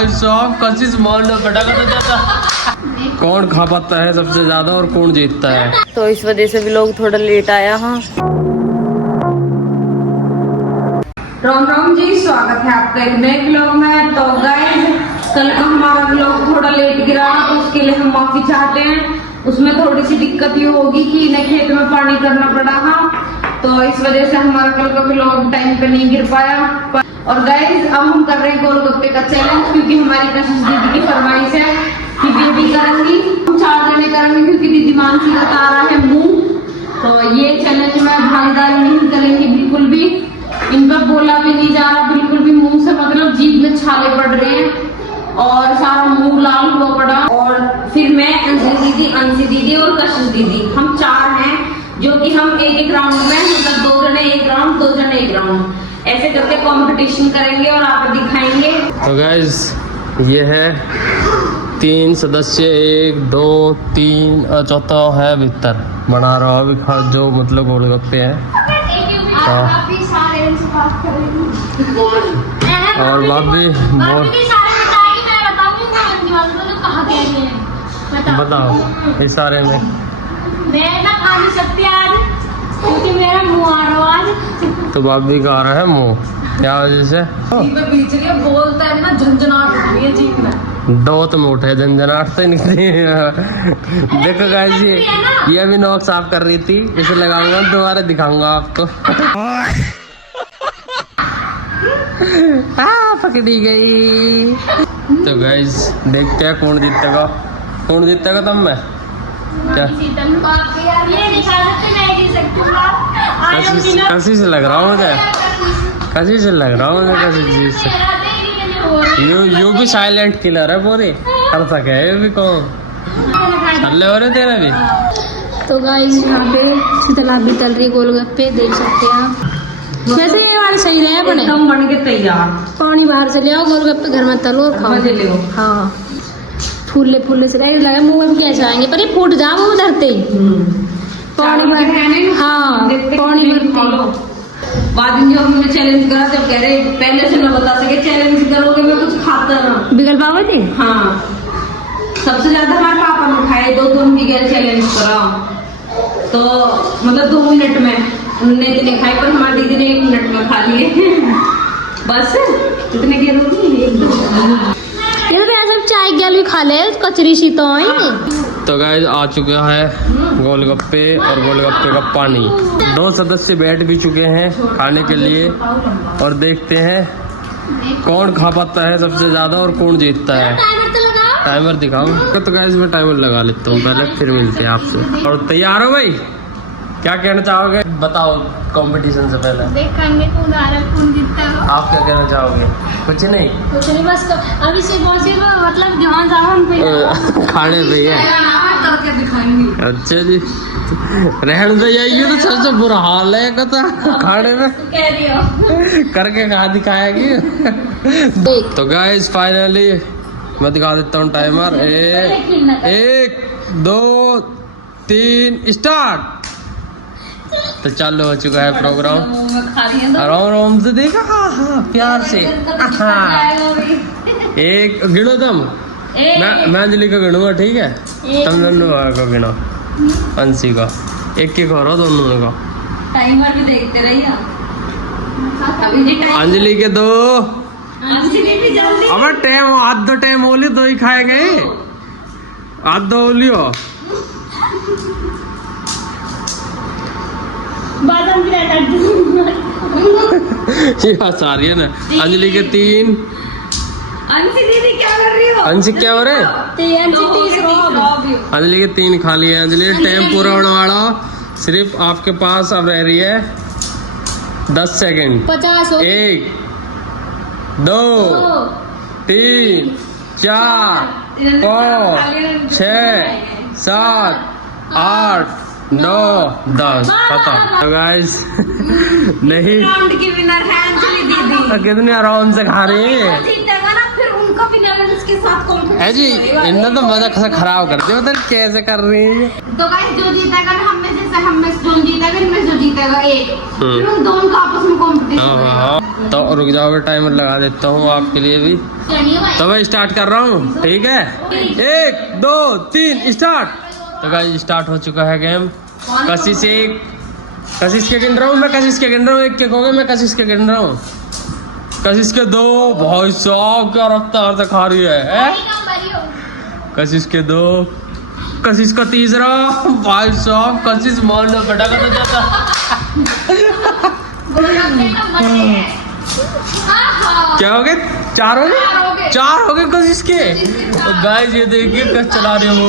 भाई साहब कशिश मारना पड़ेगा तो ज्यादा। कौन खा पाता है सबसे ज्यादा और कौन जीतता है, तो इस वजह से भी लोग थोड़ा लेट आया। हाँ राम राम जी, स्वागत है आपका एक नए ब्लॉग में। तो गाइस कल का हमारा ब्लॉग थोड़ा लेट गिरा तो उसके लिए हम माफी चाहते हैं। उसमें थोड़ी सी दिक्कत ये होगी कि इन्हें खेत में पानी करना पड़ा था, तो इस वजह से हमारा कल का ब्लॉग टाइम पे नहीं गिर पाया। और गाइस अब हम कर रहे हैं गोलगप्पे का चैलेंज, क्योंकि हमारी कशिश दीदी की फरमाइश है कि बेबी करेंगी, हम 4 जने करेंगे क्योंकि दीदी मानसी का तारा है मुंह। तो ये चैलेंज में भागीदारी नहीं करेंगी बिल्कुल भी, इन पर बोला भी नहीं जा रहा बिल्कुल भी, मुंह से मतलब जीभ में छाले पड़ रहे हैं और सारा मुंह लाल हुआ पड़ा। और फिर मैं, अंशी दीदी और कशिश दीदी, हम 4 हैं जो कि हम एक राउंड में, मतलब 2 जने एक राउंड, 2 जने एक राउंड, ऐसे करके कंपटीशन करेंगे और आप दिखाएंगे। तो गाइस ये है 3 सदस्य, 1 2 3 और चौथा है भीतर बना रहा अभी जो मतलब गोलगप्पे हैं। और भाभी बताओ इस सारे में मैं ना खा नहीं सकती आज क्योंकि मेरा मुंह आ रहा आज। तो भाभी का आ रहा है मुंह, क्या वजह से? बीच में बोलता है ना, झंझनाहट होती है जीभ में, दो में उठे झंझनाहट तो निकली। देखो गाइस ये अभी नोक साफ कर रही थी, इसे लगाऊंगा दोबारा दिखाऊंगा आपको। पकड़ी गई। तो गाइस देखते हैं कौन जीतेगा, कौन जीतेगा तब मैं क्या कसी से लग रहा हूँ मुझे, कसी से लग रहा हूँ मुझे, कसी चीज से। यू भी साइलेंट किलर है पूरी, कर सके ये भी कौन चल हो रहे तेरा भी। तो गाइस यहाँ पे शीतला भी तल रही गोलगप्पे, देख सकते हैं आप। वैसे ये वाले सही रहे अपने, एकदम बन के तैयार। पानी बाहर से ले आओ, गोलगप्पे घर में तलो और खाओ। मजे लो। हाँ फूले से लगा मुंह में कैसे आएंगे, पर ये फूट जा मुंह धरते ही पानी भर। हाँ पानी भरते बाद में जब हमने चैलेंज करा जब कह रहे पहले से मैं बता सके चैलेंज करोगे मैं कुछ खाता ना बिगड़ पावा थे। हाँ सबसे ज्यादा हमारे पापा ने खाए, 2 उनकी गैर चैलेंज करा तो मतलब 2 मिनट में उन्होंने इतने खाए, पर हमारी दीदी ने 1 मिनट में खा लिए। बस इतने गैर होगी। ये तो सब चाय गैल खा ले, कचरी सी तो आई। तो गाइस आ चुका है गोलगप्पे और गोलगप्पे का पानी। 2 सदस्य बैठ भी चुके हैं खाने के लिए और देखते हैं कौन खा पाता है सबसे ज्यादा और कौन जीतता है। टाइमर दिखाऊं? तो गाइस मैं टाइमर लगा लेता हूँ पहले, फिर मिलते हैं आपसे। और तैयार हो भाई, क्या कहना चाहोगे बताओ कंपटीशन से पहले? देखेंगे कौन जीतता है। आप क्या कहना चाहोगे? कुछ नहीं बस अभी से मतलब ध्यान जाओ खाने पे है करके दिखाएंगे। अच्छा जी रहने दो, ये तो सबसे बुरा हाल है कथा खाने में कह रही हो करके कहा दिखाएगी। तो गाइस फाइनली मैं दिखा देता हूँ टाइमर। 1 2 3 स्टार्ट। तो चालू हो चुका है प्रोग्राम। आराम से देखा, हाँ प्यार से। एक गिनो तुम, मैं अंजलि का गिनूंगा ठीक है, तुम दोनों को गिनो, अंशी का एक करो दोनों का। टाइमर भी देखते रहिए। अंजलि के 2। जल्दी अब टाइम आध 2 टाइम ओली 2 ही खाएंगे, आध 2 ओलियो। ये बात आ रही है ना। अंजलि के 3। अंशी दीदी क्या कर रही हो? अंशी क्या हो रहे? अंजलि के 3 खा लिए। अंजलि टाइम पूरा होने वाला, सिर्फ आपके पास अब रह रही है 10 सेकंड। 50 1 2 3 4 5 6 7 8 9 10 खत्म। गाइस नहीं राउंड की विनर है अंजलि दीदी। कितने आराम से खा रही है। जीतेगा ना फिर उनका विनर उसके साथ कौन है जी, इन्होंने तो मजा खराब कर दिया, मतलब कैसे कर रही है। तो गाइस जो जीतेगा ना हम में जो जीतेगा एक, फिर उन दोनों का आपस में कॉम्पिटिशन। तो रुक जाओ, टाइमर लगा देता हूँ आपके लिए भी। तो मैं स्टार्ट कर रहा हूँ, ठीक है? 1 2 3 स्टार्ट। तो गाइस स्टार्ट हो चुका है गेम। कशिश एक, कशिश के गिन रहा हूँ मैं, कशिश के गिन रहा हूँ, एक के हो गए, मैं कशिश के गिन रहा हूँ। कशिश के 2, भाई साहब क्या रफ्तार से खा रही है? कशिश के 2, कशिश का तीसरा, भाई साहब कशिश मारना बेटा का तो जाता। क्या हो गए? 4 हो गए? 4 हो गए कशिश के। तो गाइस ये देखिए कस चला रहे हो,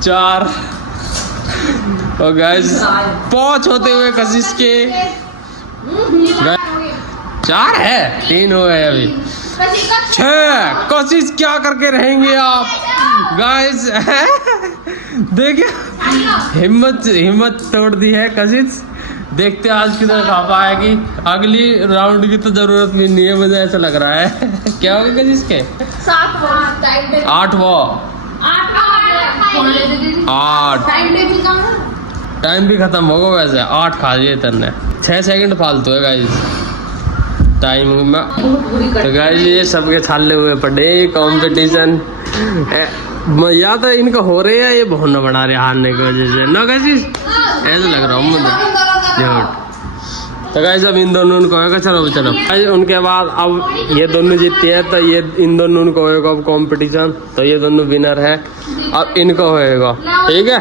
4। और गाइस 5 होते हुए कशिश के 4 है, 3 हो गए अभी। 6 कशिश क्या करके रहेंगे आप गाइस? देखिए हिम्मत तोड़ दी है कशिश। देखते आज किधर खा पाएगी, अगली राउंड की तो जरूरत भी नहीं है, मुझे ऐसा लग रहा है। क्या हो गया कशिश के? 8 टाइम भी खत्म होगा वैसे। 8 खा लिए तेने, 6 सेकंड फालतू है गाइस टाइम में। तो गाइस ये सबके छाले हुए पड़े कंपटीशन। या तो इनका हो रहे है, ये बहाना बना रहे हारने की वजह से ना गाइस, ऐसा लग रहा हूँ मुझे। तो गाइस अब इन दोनों को होगा, चलो गाइस उनके बाद अब ये दोनों जीतती है तो ये इन दोनों को होगा अब कंपटीशन। तो ये दोनों विनर है, अब इनको होएगा, ठीक है?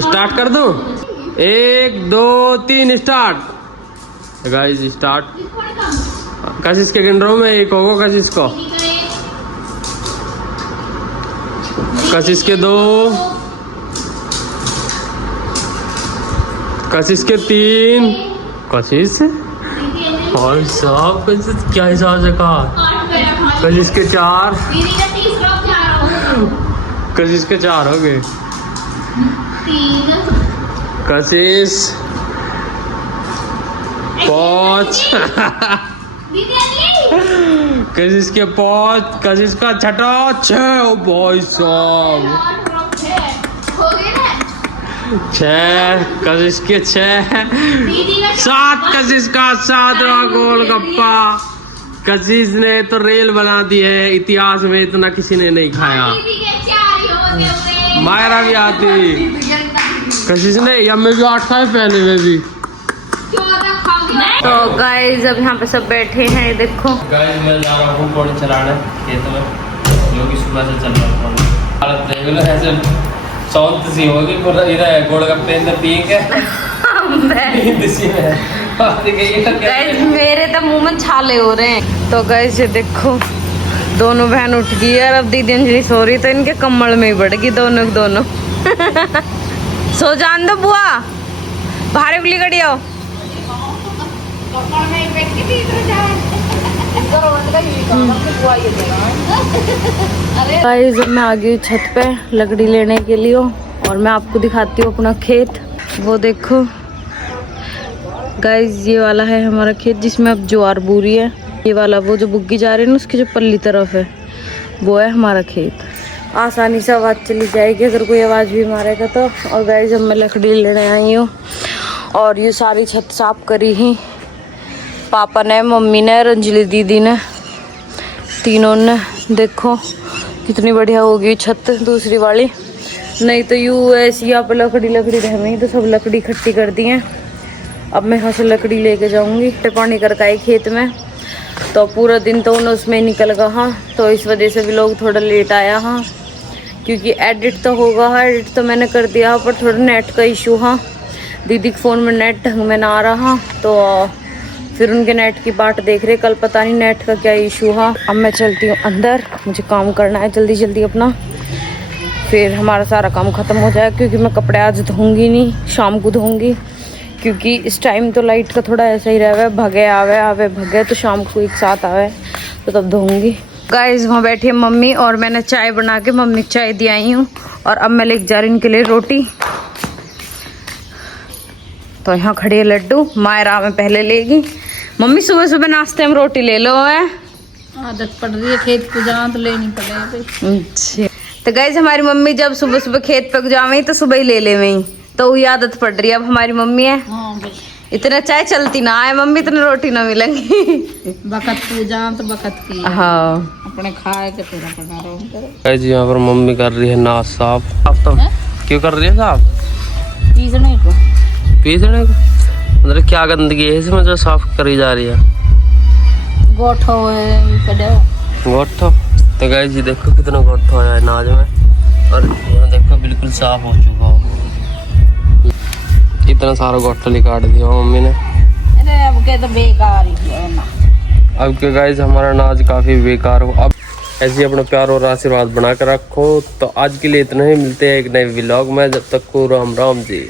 स्टार्ट कर दूं? 1 2 3 स्टार्ट। Guys start. कशिश के गिन रहा हूँ मैं, एक होगा कशिश को, कशिश के 2, कशिश के 3, कशिश और सब कशिश क्या हिसाब से कहा? कशिश के 4, कशिश के 4 हो गए। कशिश 5, कशिश के 5, कशिश का छठा 6, भाई साहब 6, कशिश के 6, 7 कशिश का 7वां गोलगप्पा। कशिश ने तो रेल बना दी है, इतिहास में इतना किसी ने नहीं खाया। मायरा भी आती, कशिश ने या में भी 8 खाए पहले में भी। तो गाइस अब यहाँ पे सब बैठे हैं, ये देखो। गाइस मैं जा रहा हूँ पौड़ी चलाने खेत में, जो कि सुबह से चल रहा हूँ। हालत देख लो ऐसे सौंत सी होगी, इधर गोलगप्पे अंदर ठीक है। गाइस मेरे तो मुंह में छाले हो रहे हैं। तो गाइस ये देखो दोनों बहन उठ गई है, अब दीदी अंजलि सो रही, तो इनके कमल में ही बढ़ गई दोनों। सो जान दो बुआ, बाहर उगली गड़ी आओ। गाइस मैं आ गई छत पे लकड़ी लेने के लिए और मैं आपको दिखाती हूँ अपना खेत। वो देखो गाइस ये वाला है हमारा खेत जिसमें अब ज्वार बूरी है। ये वाला वो जो बुग्गी जा रही है ना उसकी जो पल्ली तरफ है वो है हमारा खेत। आसानी से आवाज़ चली जाएगी अगर कोई आवाज़ भी मारेगा तो। और गाइस अब मैं लकड़ी लेने आई हूँ और ये सारी छत साफ करी ही पापा ने, मम्मी ने, अंजलि दीदी ने, तीनों ने। देखो कितनी बढ़िया होगी छत दूसरी वाली, नहीं तो यूँ ऐसी यहाँ पर लकड़ी रह गई, तो सब लकड़ी इकट्ठी कर दी है। अब मैं यहाँ से लकड़ी लेके जाऊँगी। पानी करका है खेत में तो पूरा दिन तो उसमें निकल गया। हाँ तो इस वजह से भी लोग थोड़ा लेट आया। हाँ क्योंकि एडिट तो होगा, हाँ एडिट तो मैंने कर दिया पर थोड़ा नेट का इशू। हाँ दीदी के फ़ोन में नेट ढंग में ना आ रहा तो फिर उनके नेट की बाट देख रहे, कल पता नहीं नेट का क्या इशू। हाँ अब मैं चलती हूँ अंदर, मुझे काम करना है जल्दी अपना, फिर हमारा सारा काम ख़त्म हो जाएगा। क्योंकि मैं कपड़े आज धोऊंगी नहीं, शाम को धोऊंगी, क्योंकि इस टाइम तो लाइट का थोड़ा ऐसा ही रहा है, भगे आवे भगे, तो शाम को एक साथ आवे तो तब धोऊंगी। गाइस वहाँ बैठी है मम्मी और मैंने चाय बना के मम्मी को चाय दी आई हूँ और अब मैं लेके जा रही हूँ इनके लिए रोटी। तो यहाँ खड़ी है लड्डू, मायरा में पहले लेगी। मम्मी सुबह नाश्ते में रोटी ले लो है, आदत पड़ रही है खेत पे जाना तो लेनी पड़ेगी। अच्छा तो गाइस हमारी मम्मी जब सुबह खेत पे जावे तो सुबह ही ले वही, तो वही आदत पड़ रही है अब हमारी मम्मी है। हाँ इतना चाय चलती ना है मम्मी, इतने रोटी ना मिलेंगी। बकत पूजा तो बकत की हाँ अपने खाए के फिर अपना रहो करो। गाइस यहाँ पर मम्मी कर रही है नाश साफ। आप तो क्यों कर रही है साफ? पीसने को पीसने को मतलब क्या गंदगी है इसमें जो साफ करी जा रही है? गोठो है गोठो। तो गाइस जी देखो कितना गोठो है अनाज में, और यहाँ देखो बिल्कुल साफ हो चुका हो। इतना सारा गोठा निकाल दिया मम्मी ने। अरे अब के तो बेकार ही है ना। अब के गाइस हमारा अनाज काफी बेकार हो। अब ऐसे ही अपना प्यार और आशीर्वाद बना कर रखो। तो आज के लिए इतना ही, मिलते हैं एक नए व्लॉग में, जब तक को राम राम जी।